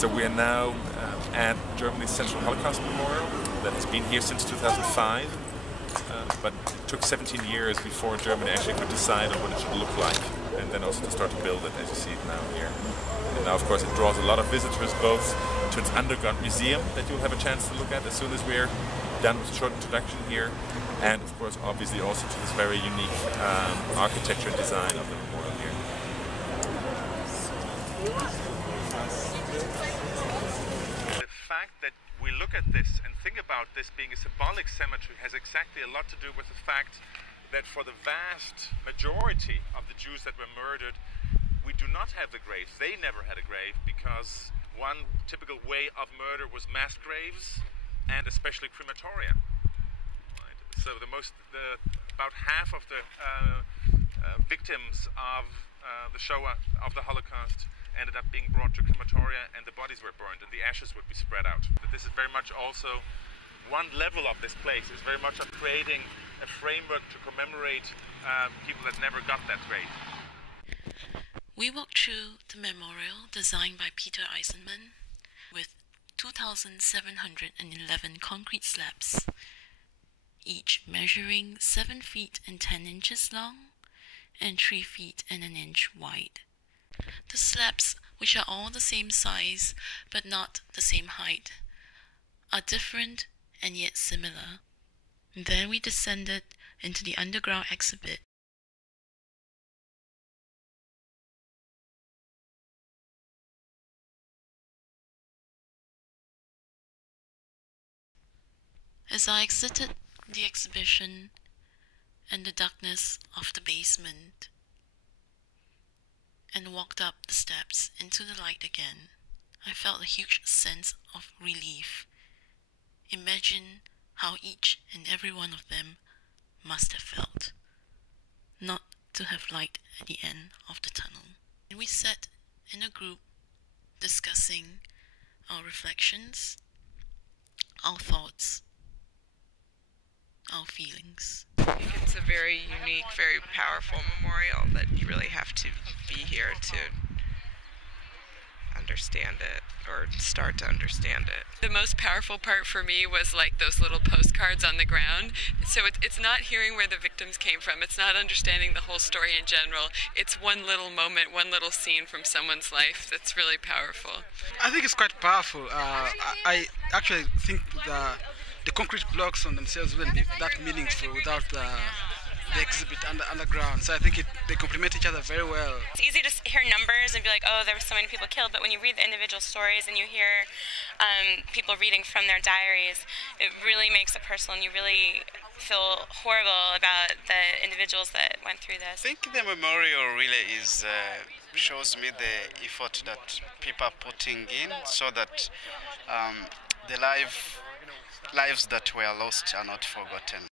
So we are now at Germany's Central Holocaust Memorial that has been here since 2005, but it took 17 years before Germany actually could decide on what it should look like, and then also to start to build it as you see it now here. And now of course it draws a lot of visitors both to its underground museum that you'll have a chance to look at as soon as we're done with a short introduction here, and of course obviously also to this very unique architecture and design of the memorial here. The fact that we look at this and think about this being a symbolic cemetery has exactly a lot to do with the fact that for the vast majority of the Jews that were murdered, we do not have the graves. They never had a grave because one typical way of murder was mass graves and especially crematoria. Right? So about half of the victims of the Shoah, of the Holocaust, ended up being brought to crematoria, and the bodies were burned and the ashes would be spread out. But this is very much also one level of this place, is very much of creating a framework to commemorate people that never got that grave. We walked through the memorial designed by Peter Eisenman with 2,711 concrete slabs, each measuring 7 feet and 10 inches long and 3 feet and an inch wide. The slabs, which are all the same size but not the same height, are different and yet similar. And then we descended into the underground exhibit. As I exited the exhibition and the darkness of the basement and walked up the steps into the light again, I felt a huge sense of relief. Imagine how each and every one of them must have felt, not to have light at the end of the tunnel. And we sat in a group discussing our reflections, our thoughts, our feelings. I think it's a very unique, very powerful memorial that you really have to be here to understand it, or start to understand it. The most powerful part for me was like those little postcards on the ground. So it's not hearing where the victims came from, it's not understanding the whole story in general. It's one little moment, one little scene from someone's life that's really powerful. I think it's quite powerful. I actually think the concrete blocks on themselves wouldn't be that meaningful without the exhibit underground. So I think they complement each other very well. It's easy to hear numbers and be like, oh, there were so many people killed, but when you read the individual stories and you hear people reading from their diaries, it really makes it personal, and you really feel horrible about the individuals that went through this. I think the memorial really shows me the effort that people are putting in so that the lives that were lost are not forgotten.